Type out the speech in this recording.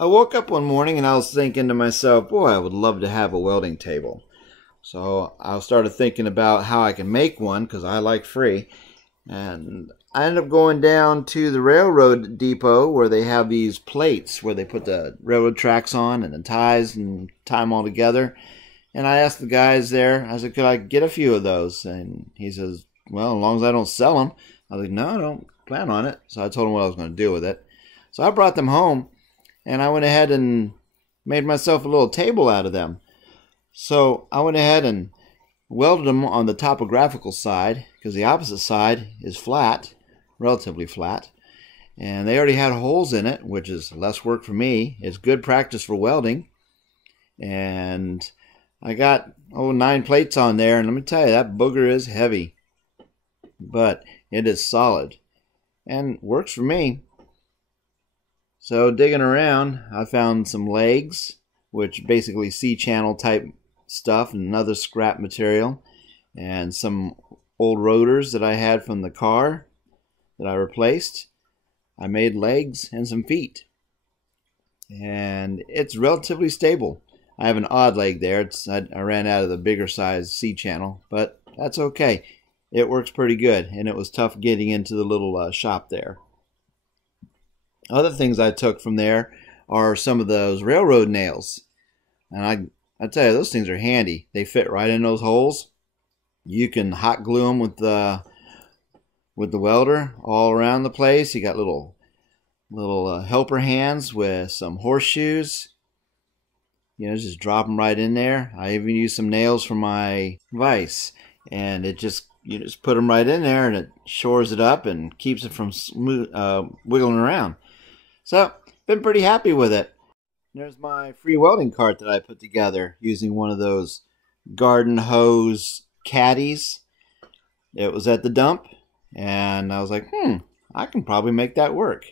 I woke up one morning and I was thinking to myself, boy, I would love to have a welding table. So I started thinking about how I can make one because I like free. And I ended up going down to the railroad depot where they have these plates where they put the railroad tracks on and the ties and tie them all together. And I asked the guys there, I said, could I get a few of those? And he says, well, as long as I don't sell them. I was like, no, I don't plan on it. So I told him what I was going to do with it. So I brought them home and I went ahead and made myself a little table out of them. So I went ahead and welded them on the topographical side because the opposite side is flat, relatively flat. And they already had holes in it, which is less work for me. It's good practice for welding. And I got 9 plates on there, and let me tell you, that booger is heavy. But it is solid and works for me. So digging around, I found some legs, which basically C-channel type stuff and another scrap material, and some old rotors that I had from the car that I replaced. I made legs and some feet, and it's relatively stable. I have an odd leg there. I ran out of the bigger size C-channel, but that's okay. It works pretty good, and it was tough getting into the little shop there. Other things I took from there are some of those railroad nails, and I tell you, those things are handy. They fit right in those holes. You can hot glue them with the welder all around the place. You got little helper hands with some horseshoes. You know, just drop them right in there. I even use some nails from my vise, and you just put them right in there, and it shores it up and keeps it from wiggling around. So, been pretty happy with it. There's my free welding cart that I put together using one of those garden hose caddies. It was at the dump, and I was like, I can probably make that work.